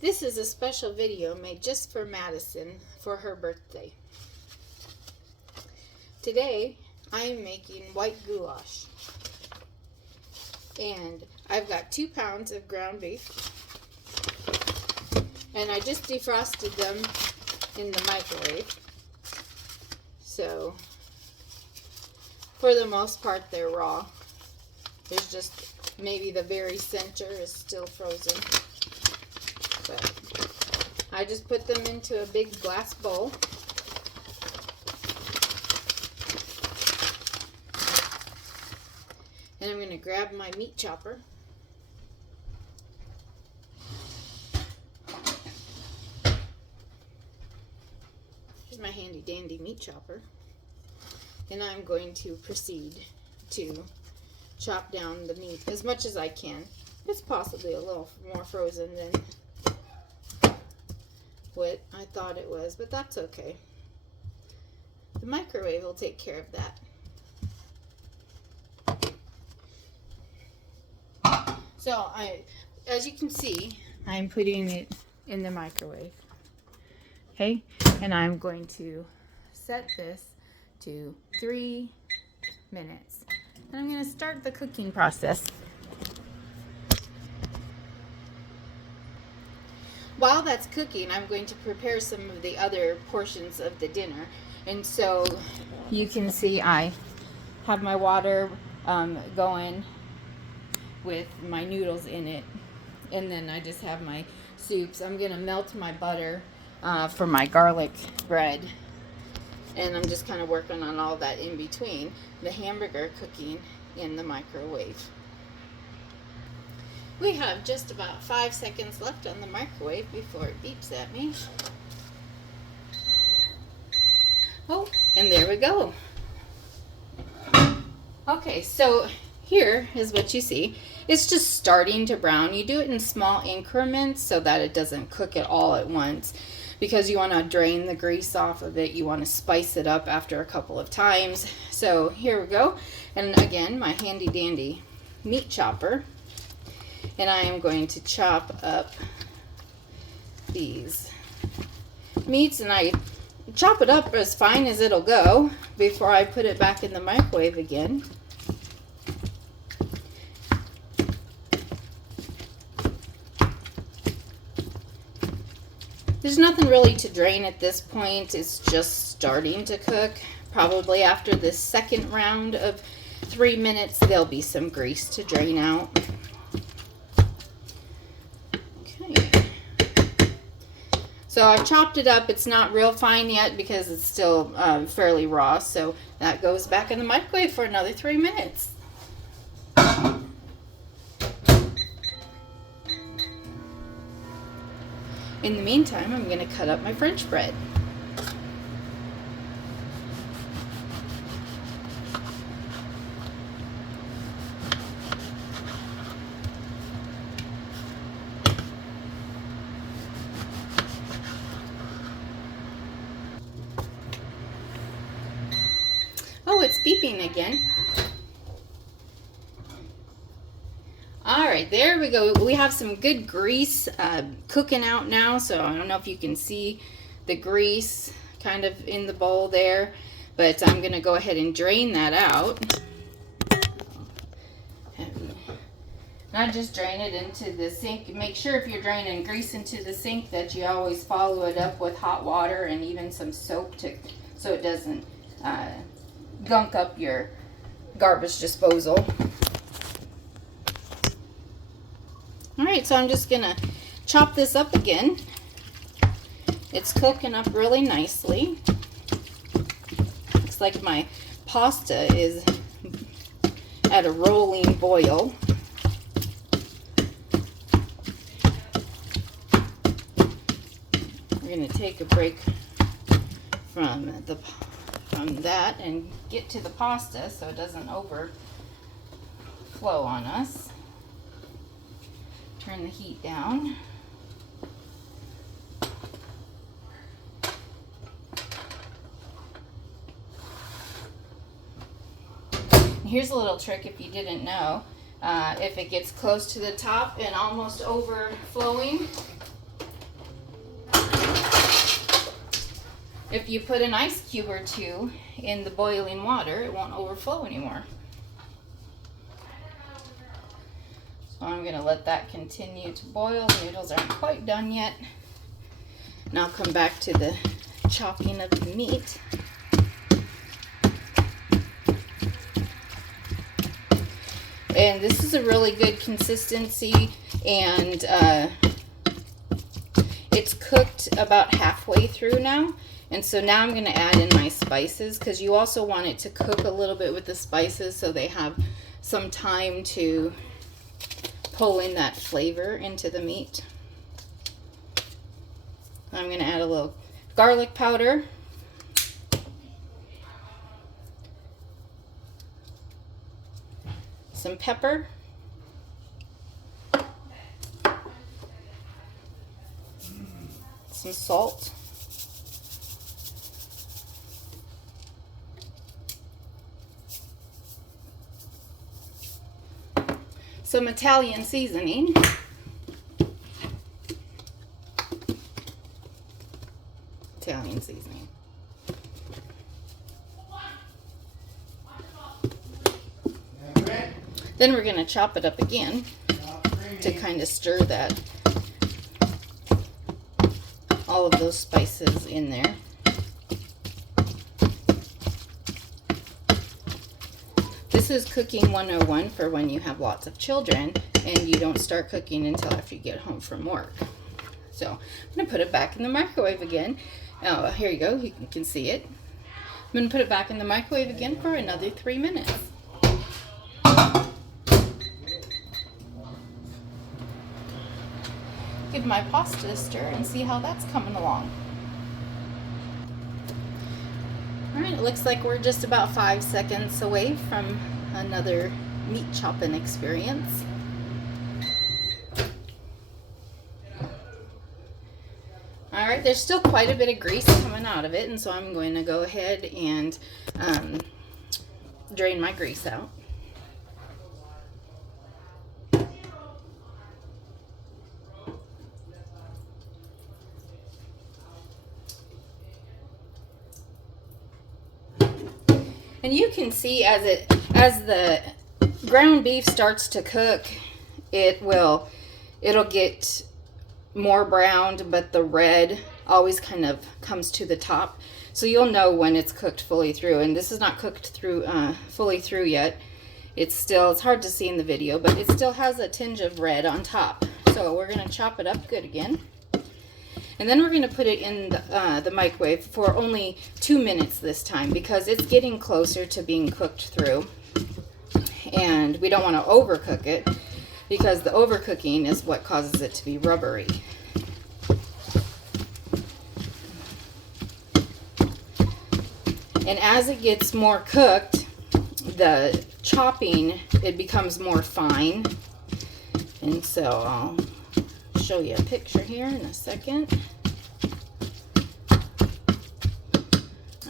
This is a special video made just for Madyson for her birthday. Today I am making white goulash, and I've got 2 pounds of ground beef, and I just defrosted them in the microwave, so for the most part they're raw. There's just maybe the very center is still frozen. But I just put them into a big glass bowl. And I'm going to grab my meat chopper. Here's my handy dandy meat chopper. And I'm going to proceed to chop down the meat as much as I can. It's possibly a little more frozen than what I thought it was, but that's okay. The microwave will take care of that. So as you can see, I'm putting it in the microwave. Okay, and I'm going to set this to 3 minutes. And I'm going to start the cooking process. While that's cooking, I'm going to prepare some of the other portions of the dinner. And so you can see I have my water going with my noodles in it. And then I just have my soups. I'm going to melt my butter for my garlic bread. And I'm just kind of working on all that in between. The hamburger cooking in the microwave. We have just about 5 seconds left on the microwave before it beeps at me. Oh, and there we go. Okay, so here is what you see. It's just starting to brown. You do it in small increments so that it doesn't cook it all at once, because you want to drain the grease off of it. You want to spice it up after a couple of times. So here we go. And again, my handy dandy meat chopper. And I am going to chop up these meats, and I chop it up as fine as it'll go before I put it back in the microwave again. There's nothing really to drain at this point. It's just starting to cook. Probably after this second round of 3 minutes, there'll be some grease to drain out. So I've chopped it up. It's not real fine yet because it's still fairly raw. So that goes back in the microwave for another 3 minutes. In the meantime, I'm going to cut up my French bread. Oh, it's beeping again. All right, there we go. We have some good grease cooking out now. So I don't know if you can see the grease kind of in the bowl there, but I'm going to go ahead and drain that out. Not just drain it into the sink. Make sure if you're draining grease into the sink that you always follow it up with hot water and even some soap so it doesn't gunk up your garbage disposal. Alright, so I'm just going to chop this up again. It's cooking up really nicely. Looks like my pasta is at a rolling boil. We're going to take a break from that and get to the pasta so it doesn't overflow on us. Turn the heat down. And here's a little trick if you didn't know. If it gets close to the top and almost overflowing, If you put an ice cube or two in the boiling water, it won't overflow anymore. So I'm going to let that continue to boil. The noodles aren't quite done yet. Now I'll come back to the chopping of the meat. And this is a really good consistency, and it's cooked about halfway through now. And so now I'm going to add in my spices, because you also want it to cook a little bit with the spices so they have some time to pull in that flavor into the meat. I'm going to add a little garlic powder. Some pepper. Some salt. Some Italian seasoning. Italian seasoning. Then we're going to chop it up again to kind of stir that, all of those spices in there. This is cooking 101 for when you have lots of children and you don't start cooking until after you get home from work. So I'm going to put it back in the microwave again. Oh, here you go. You can see it. I'm going to put it back in the microwave again for another 3 minutes. Give my pasta a stir and see how that's coming along. Alright, it looks like we're just about 5 seconds away from another meat chopping experience. Alright, there's still quite a bit of grease coming out of it, and so I'm going to go ahead and drain my grease out. And you can see as the ground beef starts to cook, it'll get more browned, but the red always kind of comes to the top. So you'll know when it's cooked fully through. And this is not cooked through fully through yet. It's hard to see in the video, but it still has a tinge of red on top. So we're going to chop it up good again. And then we're going to put it in the microwave for only 2 minutes this time, because it's getting closer to being cooked through. And we don't want to overcook it, because the overcooking is what causes it to be rubbery. And as it gets more cooked, the chopping, it becomes more fine. And so I'll show you a picture here in a second.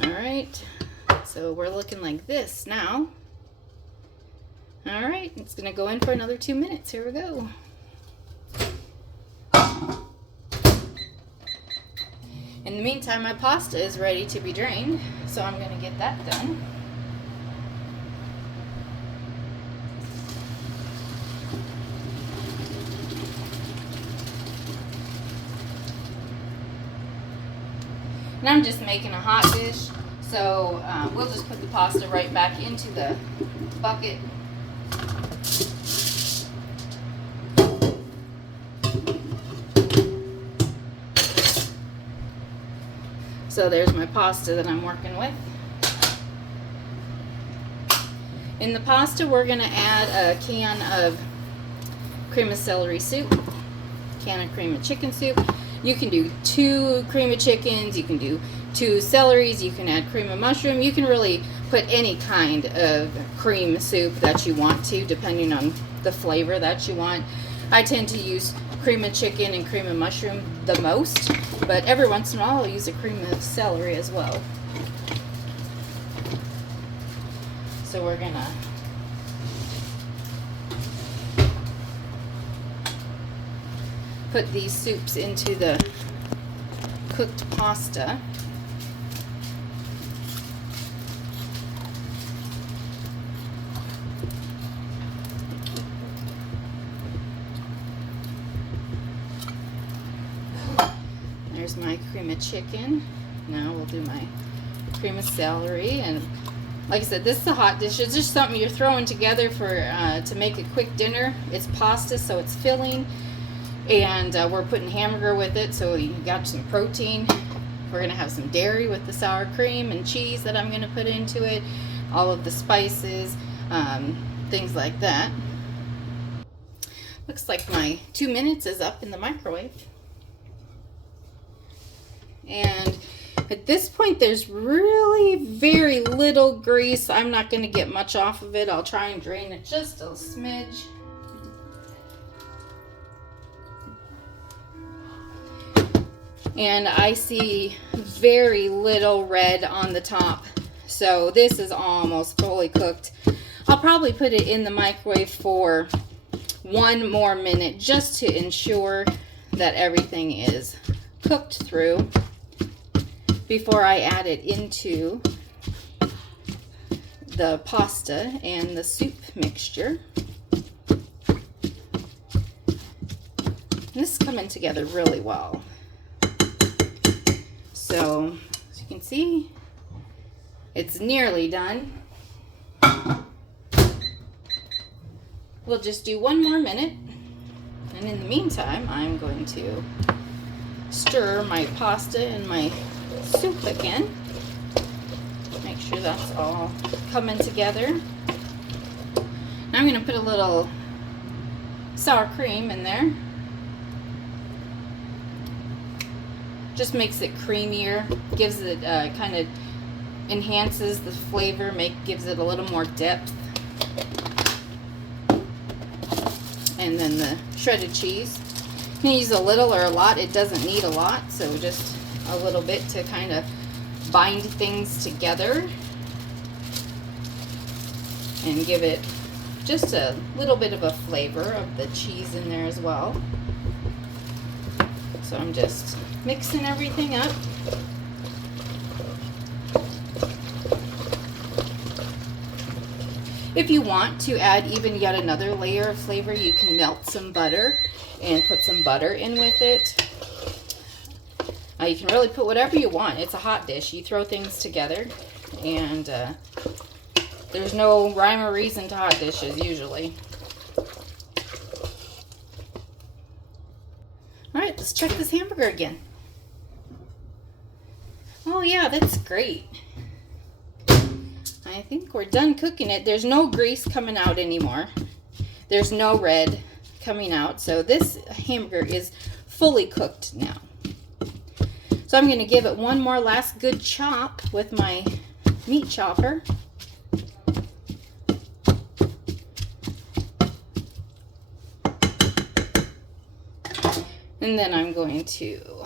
Alright, so we're looking like this now. Alright, it's going to go in for another 2 minutes. Here we go. In the meantime, my pasta is ready to be drained, so I'm going to get that done. And I'm just making a hot dish, so we'll just put the pasta right back into the bucket. So there's my pasta that I'm working with. In the pasta, we're going to add a can of cream of celery soup, can of cream of chicken soup. You can do 2 cream of chickens, you can do 2 celeries, you can add cream of mushroom. You can really put any kind of cream soup that you want to, depending on the flavor that you want. I tend to use cream of chicken and cream of mushroom the most, but every once in a while I'll use a cream of celery as well. So we're gonna put these soups into the cooked pasta. There's my cream of chicken. Now we'll do my cream of celery. And like I said, this is a hot dish. It's just something you're throwing together for to make a quick dinner. It's pasta, so it's filling. And we're putting hamburger with it, so you got some protein. We're going to have some dairy with the sour cream and cheese that I'm going to put into it. All of the spices, things like that. Looks like my 2 minutes is up in the microwave. And at this point, there's really very little grease. I'm not going to get much off of it. I'll try and drain it just a smidge. And I see very little red on the top. So this is almost fully cooked. I'll probably put it in the microwave for 1 more minute just to ensure that everything is cooked through before I add it into the pasta and the soup mixture. This is coming together really well. So, as you can see, it's nearly done. We'll just do 1 more minute. And in the meantime, I'm going to stir my pasta and my soup again. Make sure that's all coming together. Now I'm going to put a little sour cream in there. Just makes it creamier, gives it kind of enhances the flavor, gives it a little more depth. And then the shredded cheese. You can use a little or a lot. It doesn't need a lot, so just a little bit to kind of bind things together and give it just a little bit of a flavor of the cheese in there as well. So I'm just mixing everything up. If you want to add even yet another layer of flavor, you can melt some butter and put some butter in with it. You can really put whatever you want. It's a hot dish. You throw things together, and there's no rhyme or reason to hot dishes usually. All right, let's check this hamburger again. Oh yeah, that's great. I think we're done cooking it. There's no grease coming out anymore. There's no red coming out. So this hamburger is fully cooked now. So I'm going to give it one more last good chop with my meat chopper. And then I'm going to,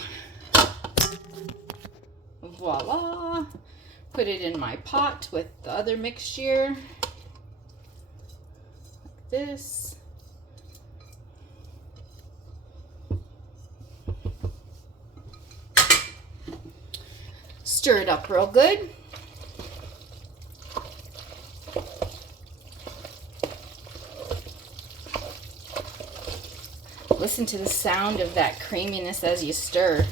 voila, put it in my pot with the other mixture, like this. Stir it up real good. Listen to the sound of that creaminess as you stir.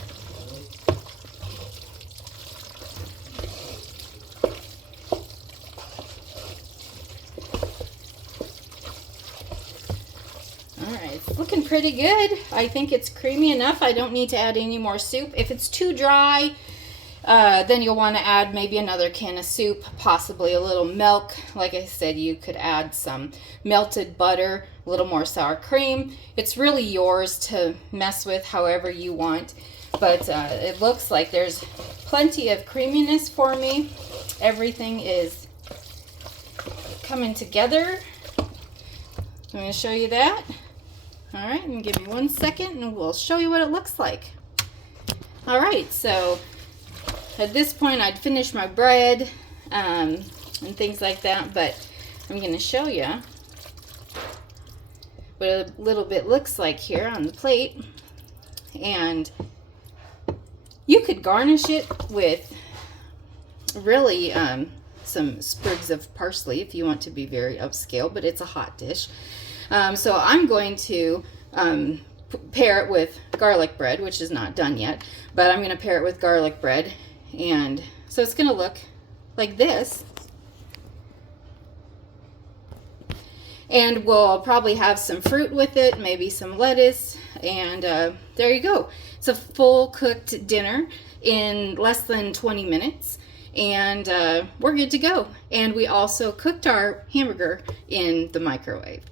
Alright, it's looking pretty good. I think it's creamy enough. I don't need to add any more soup. If it's too dry, then you'll want to add maybe another can of soup, possibly a little milk. Like I said, you could add some melted butter, a little more sour cream. It's really yours to mess with however you want. But it looks like there's plenty of creaminess for me. Everything is coming together. I'm going to show you that. All right, and give me 1 second and we'll show you what it looks like. All right, so at this point I'd finish my bread and things like that, but I'm going to show you what a little bit looks like here on the plate. And you could garnish it with really some sprigs of parsley if you want to be very upscale, but it's a hot dish. So I'm going to pair it with garlic bread, which is not done yet, but I'm going to pair it with garlic bread. And so it's going to look like this. And we'll probably have some fruit with it, maybe some lettuce, and there you go. It's a full cooked dinner in less than 20 minutes, and we're good to go. And we also cooked our hamburger in the microwave.